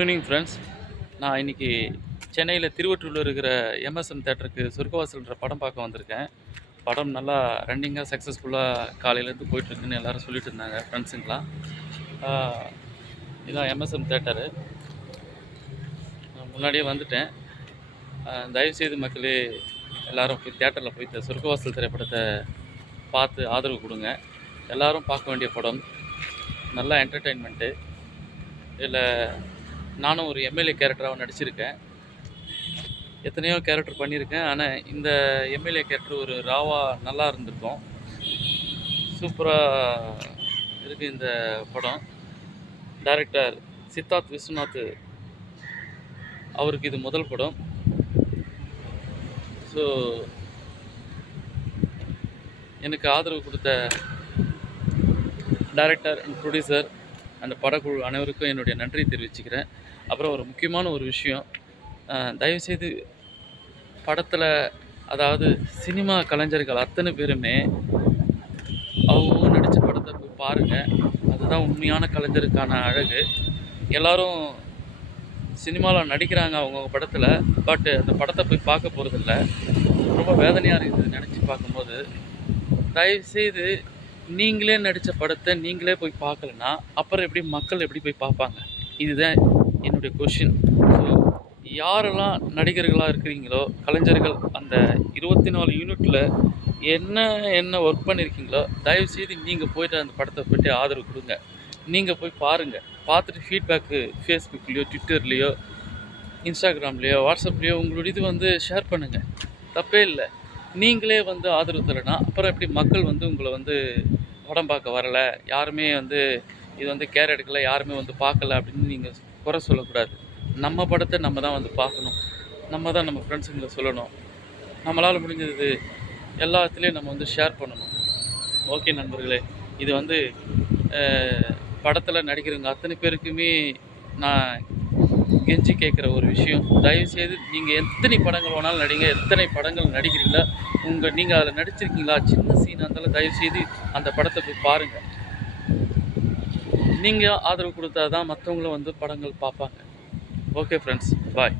Evening friends. நான் இன்றைக்கி சென்னையில் திருவொற்றியூரில் இருக்கிற எம்எஸ்எம் தேட்டருக்கு சொர்க்கவாசல்ன்ற படம் பார்க்க வந்திருக்கேன். படம் நல்லா ரன்னிங்காக சக்ஸஸ்ஃபுல்லாக காலையிலேருந்து போயிட்டுருக்குன்னு எல்லோரும் சொல்லிட்டு இருந்தாங்க ஃப்ரெண்ட்ஸுங்களாம். இதான் எம்எஸ்எம் தேட்டரு. நான் முன்னாடியே வந்துட்டேன். தயவுசெய்து மக்களே எல்லோரும் போய் தேட்டரில் போய் சொர்க்கவாசல் திரைப்படத்தை பார்த்து ஆதரவு கொடுங்க. எல்லோரும் பார்க்க வேண்டிய படம். நல்லா என்டர்டெயின்மெண்ட்டு. இதில் நானும் ஒரு எம்எல்ஏ கேரக்டராக நடிச்சிருக்கேன். எத்தனையோ கேரக்டர் பண்ணியிருக்கேன். ஆனால் இந்த எம்எல்ஏ கேரக்டர் ஒரு நல்லா இருந்திருக்கும். சூப்பராக இருக்குது இந்த படம். டைரக்டர் சித்தார்த் விஸ்வநாத் அவருக்கு இது முதல் படம். ஸோ எனக்கு ஆதரவு கொடுத்த டைரக்டர் அண்ட் ப்ரொடியூசர் அந்த படக்குழு அனைவருக்கும் என்னுடைய நன்றி தெரிவிச்சுக்கிறேன். அப்புறம் ஒரு முக்கியமான ஒரு விஷயம், தயவுசெய்து படத்தில் அதாவது சினிமா கலைஞர்கள் அத்தனை பேருமே அவங்க நடித்த படத்தை போய் பாருங்கள். அதுதான் உண்மையான கலைஞருக்கான அழகு. எல்லோரும் சினிமாவில் நடிக்கிறாங்க அவங்கவுங்க படத்தில், பட் அந்த படத்தை போய் பார்க்க போகிறதில்ல. ரொம்ப வேதனையாக இருக்குது நினச்சி பார்க்கும்போது. தயவுசெய்து நீங்களே நடித்த படத்தை நீங்களே போய் பார்க்கலன்னா அப்புறம் எப்படி மக்கள் எப்படி போய் பார்ப்பாங்க? இதுதான் என்னுடைய கொஷின். ஸோ யாரெல்லாம் நடிகர்களாக இருக்கிறீங்களோ, கலைஞர்கள் அந்த 24 யூனிட்டில் என்ன ஒர்க் பண்ணியிருக்கீங்களோ, தயவுசெய்து நீங்கள் போய்ட்டு அந்த படத்தை போய்ட்டு ஆதரவு கொடுங்க. நீங்கள் போய் பாருங்கள். பார்த்துட்டு ஃபீட்பேக்கு ஃபேஸ்புக்லேயோ, ட்விட்டர்லேயோ, இன்ஸ்டாகிராம்லேயோ, வாட்ஸ்அப்லேயோ உங்களுடைய ஷேர் பண்ணுங்கள். தப்பே இல்லை. நீங்களே ஆதரவு தரலைன்னா அப்புறம் எப்படி மக்கள் உங்களை படம் பார்க்க வரலை, யாருமே இது கேர் எடுக்கலை, யாருமே பார்க்கல அப்படின்னு நீங்கள் குறை சொல்லக்கூடாது. நம்ம படத்தை நம்ம தான் பார்க்கணும். நம்ம தான் நம்ம ஃப்ரெண்ட்ஸுங்களை சொல்லணும். நம்மளால் முடிஞ்சது எல்லாத்துலேயும் நம்ம ஷேர் பண்ணணும். ஓகே நண்பர்களே, இது படத்தில் நடிக்கிறவங்க அத்தனை பேருக்குமே நான் கெஞ்சி கேட்குற ஒரு விஷயம். தயவுசெய்து நீங்கள் எத்தனை படங்கள் வேணாலும் நடிங்க, எத்தனை படங்கள் நடிக்கிறீங்களா, நீங்கள் அதில் நடிச்சிருக்கீங்களா, சின்ன சீனாக இருந்தாலும் தயவுசெய்து அந்த படத்தை போய் பாருங்கள். நீங்கள் ஆதரவு கொடுத்தா தான் மற்றவங்களும் படங்கள் பார்ப்பாங்க. ஓகே ஃப்ரெண்ட்ஸ், பாய்.